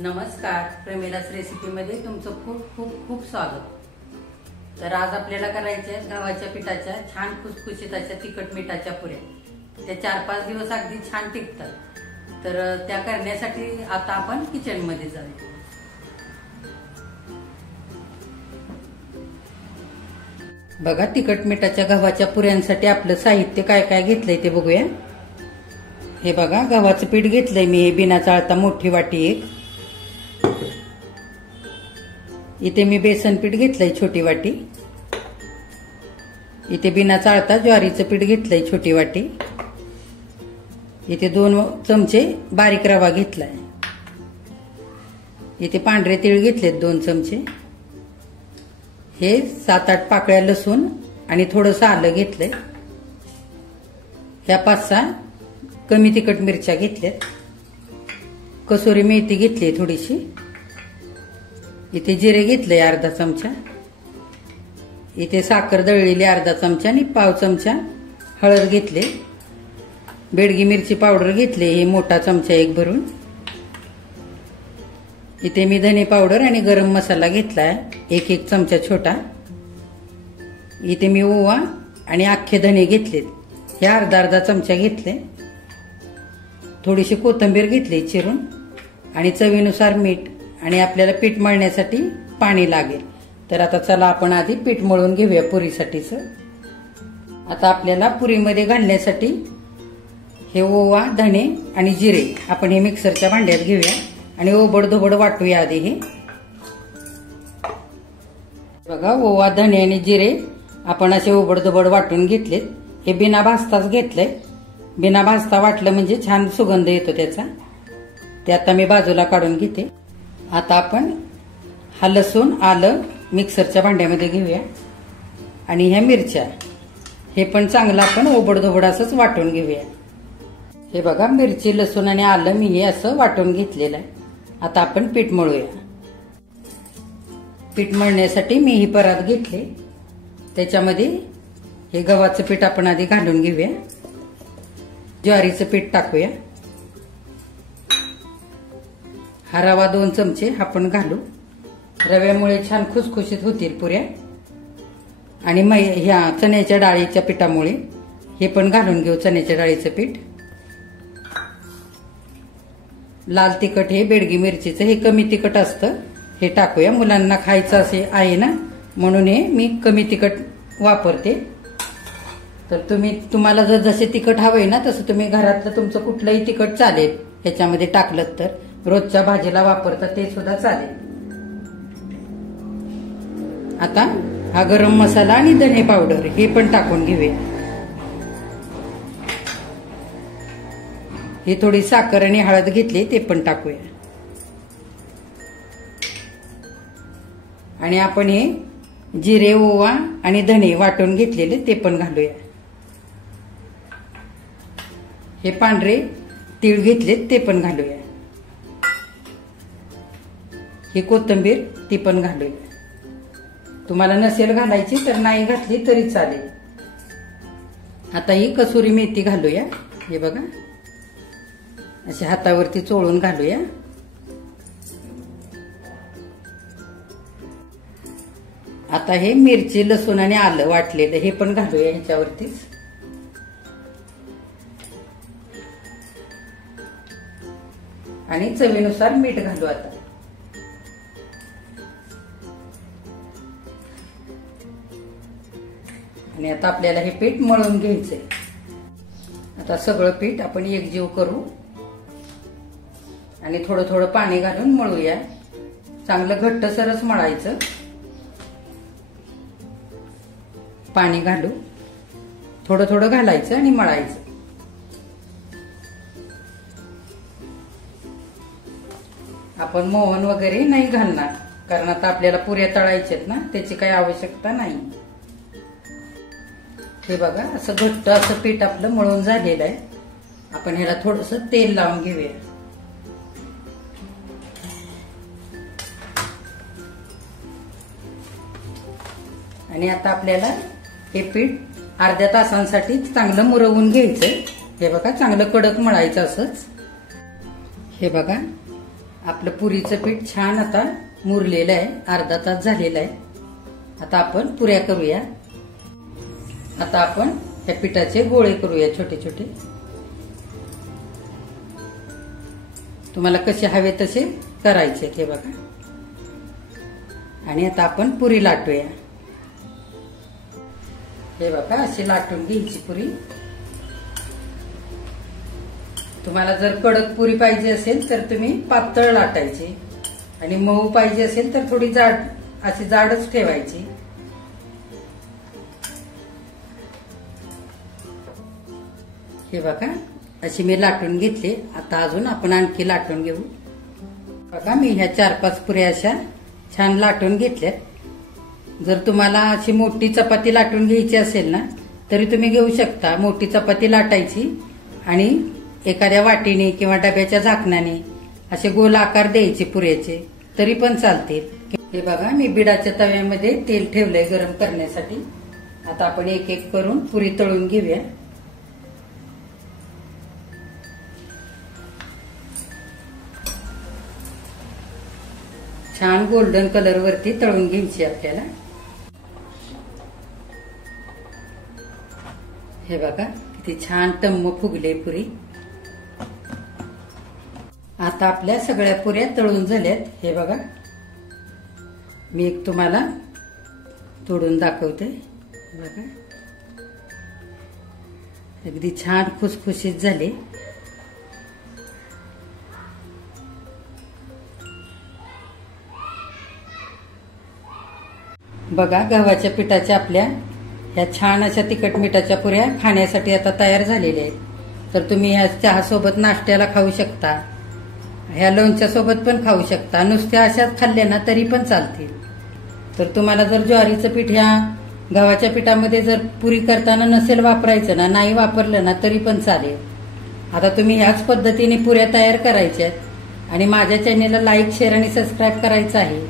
नमस्कार, प्रेमिलास रेसिपीमध्ये तुमचं खूप खूप खूप स्वागत। तर आज आपल्याला करायच्या गव्हाच्या पिठाच्या छान खुसखुशीत अशा तिखट मिठाच्या पुऱ्या। त्या 4-5 दिवस अगदी छान टिकतात। तर त्या करण्यासाठी आता आपण किचन मध्ये जाऊया। बघा, तिखट मिठाच्या गव्हाच्या पुऱ्यांसाठी आपलं साहित्य काय काय घेतलंय ते बघूया। हे बघा, गव्हाचं पीठ घेतलंय मी, हे बिना चाळता मोठी वाटी एक। इथे मी बेसन पीठ घेतलंय छोटी वाटी। इथे बिना चाळता ज्वारीचं पीठ घेतलंय छोटी वाटी। इथे 2 चमचे बारीक रवा घेतलाय। इथे पांढरे तीळ घेतलेत 2 चमचे। हे 7-8 पाकळ्या लसूण आणि थोडंसं आलं घेतलंय। ह्या 5-6 कमी तिखट मिरच्या घेतल्यात। कसुरी मेथी घेतली थोडीशी। इथे जिरे घेतले अर्धा चमचा। इथे साखर दळलेली अर्धा चमचा आणि पाव चमचा हळद घेतले। बेडगी मिरची पावडर घेतले, हे मोठा चमचा एक भरून। इथे मी धने पावडर आणि गरम मसाला घेतलाय 1-1 चमचा छोटा। इथे मी ओवा आणि अख्खे धने घेतलेत, हे अर्धा चमचा घेतले। थोडीशी कोथिंबीर घेतली चिरून आणि चवीनुसार मीठ आणि आपल्याला पीठ मळण्यासाठी पाणी लागेल। तर आता चला आपण आधी पीठ मळून घेऊया पुरीसाठीच। आता आपल्याला पुरीमध्ये घालण्यासाठी हे ओवा, धने आणि जिरे आपण हे मिक्सरच्या भांड्यात घेऊया आणि ओबडधोबड वाटूया आधी। हे बघा, ओवा, धने आणि जिरे आपण असे ओबडधोबड वाटून घेतलेत। हे बिना भाजताच घेतलंय। बिना भाजता वाटलं म्हणजे छान सुगंध येतो त्याचा। ते आता मी बाजूला काढून घेते। आता आपण हा लसूण, आलं मिक्सरच्या भांड्यामध्ये घेऊया आणि ह्या मिरच्या हे पण चांगलं आपण ओबडधोबड असंच वाटून घेऊया। हे बघा, मिरची, लसूण आणि आलं मी हे असं वाटून घेतलेलं आहे। आता आपण पीठ मळूया। पीठ मळण्यासाठी मी ही परात घेतली, त्याच्यामध्ये हे गव्हाचं पीठ आपण आधी घालून घेऊया। ज्वारीचं पीठ टाकूया। हा रवा 2 चमचे आपण घालू। रव्यामुळे छान खुसखुशीत होतील पुऱ्या। आणि ह्या चण्याच्या डाळीच्या पिठामुळे हे पण घालून घेऊ, चण्याच्या डाळीचं पीठ। लाल तिखट, हे बेडगी मिरचीचं, हे कमी तिखट असतं, हे टाकूया। मुलांना खायचं असे आहे ना, म्हणून हे मी कमी तिखट वापरते। तर तुम्हाला जर जसे तिखट हवंय ना तसं तुम्ही घरातलं तुमचं कुठलंही तिखट चालेल ह्याच्यामध्ये टाकलं। तर रोजच्या भाजीला वापरता ते सुद्धा चालेल। आता हा गरम मसाला आणि धने पावडर हे पण टाकून घेऊया। हे थोडी साखर आणि हळद घेतली, ते पण टाकूया। आणि आपण हे जिरे, ओवा आणि धने वाटून घेतलेले ते पण घालूया। हे पांढरे तीळ घेतलेत ते पण घालूया। ही कोथिंबीर ती पण घालूया। तुम्हाला नसेल घालायची तर नाही घातली तरी चालेल। आता ही कसुरी मेथी घालूया। हे बघा, असे हातावरती चोळून घालूया। आता हे मिरची, लसूण आणि आलं वाटलेलं हे पण घालूया ह्याच्यावरतीच। आणि चवीनुसार मीठ घालू आता। आणि आता आपल्याला हे पीठ मळून घ्यायचंय। आता सगळं पीठ आपण एकजीव करू आणि थोडं थोडं पाणी घालून मळूया। चांगलं घट्टसरच मळायचं। पाणी घालू, थोडं थोडं घालायचं आणि मळायचं। आपण मोहन वगैरे नाही घालणार, कारण आता आपल्याला पुऱ्या तळायच्यात ना, त्याची काही आवश्यकता नाही। हे बघा, असं घट्ट असं पीठ आपलं मळून झालेलं आहे। आपण ह्याला थोडंसं तेल लावून घेऊया। आणि आता आपल्याला हे पीठ अर्ध्या तासांसाठी चांगलं मुरवून घ्यायचंय। हे बघा, चांगलं कडक मळायचं असंच। हे बघा, आपलं पुरीचं पीठ छान आता मुरलेलं आहे, अर्धा तास झालेला आहे. आता आपण पुऱ्या करूया. आता आपण या पिठाचे गोळे करूया छोटे छोटे. तुम्हाला कसे हवे तसे करायचे हे बघा. आणि आता आपण पुरी लाटूया. हे बघा अशी लाटून घ्यायची पुरी. तुम्हाला जर कडक पुरी पाहिजे असेल तर तुम्ही पातळ लाटायची आणि मऊ पाहिजे असेल तर थोडी जाड, अशी जाडच ठेवायची. हे बघा अशी मी लाटून घेतली. आता अजून आपण आणखी लाटून घेऊ. बघा मी ह्या 4-5 पुऱ्या अशा छान लाटून घेतल्यात. जर तुम्हाला अशी मोठी चपाती लाटून घ्यायची असेल ना तरी तुम्ही घेऊ शकता. मोठी चपाती लाटायची आणि एखाद्या वाटीने किंवा डब्याच्या झाकणाने असे गोल आकार द्यायचे पुऱ्याचे तरी पण चालतील. हे बघा मी बिडाच्या तव्यामध्ये तेल ठेवलंय गरम करण्यासाठी. आता आपण एक एक करून पुरी तळून घेऊया. छान गोल्डन कलर वरती तळून घ्यायची आपल्याला. हे बघा किती छान टम्म फुगले पुरी. आता आपल्या सगळ्या पुऱ्या तळून झाल्यात. हे बघा मी एक तुम्हाला तोडून दाखवते. बघा अगदी छान खुसखुशीत झाले. बघा गव्हाच्या पिठाच्या आपल्या ह्या छान अशा तिखट मिठाच्या पुऱ्या खाण्यासाठी आता तयार झालेल्या आहेत. तर तुम्ही ह्या चहा सोबत नाश्त्याला खाऊ शकता, ह्या लोणच्या सोबत पण खाऊ शकता, नुसत्या अशाच खाल्ल्या ना तरी पण चालतील. तर तुम्हाला जर ज्वारीचं पीठ ह्या गव्हाच्या पिठामध्ये जर पुरी करताना नसेल वापरायचं ना, नाही वापरलं ना तरी पण चालेल. आता तुम्ही ह्याच पद्धतीने पुऱ्या तयार करायच्यात आणि माझ्या चॅनेलला लाईक, शेअर आणि सबस्क्राईब करायचं आहे.